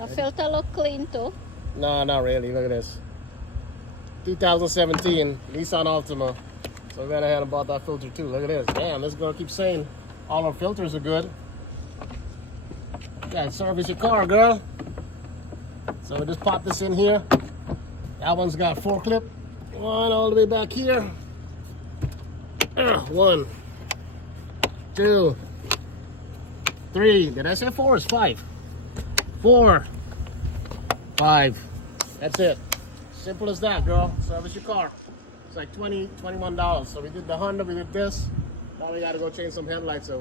The filter look clean too. No, not really. Look at this. 2017 Nissan Altima. So we went ahead and bought that filter too. Look at this. Damn, this girl keeps saying all our filters are good. You gotta service your car, girl. So we just pop this in here. That one's got 4 clip. One all the way back here. 1, 2, 3. Did I say 4 or 5? 4, 5. That's it. Simple as that, girl. Service your car. It's like $21. So we did the Honda, we did this. Now we gotta go change some headlights over.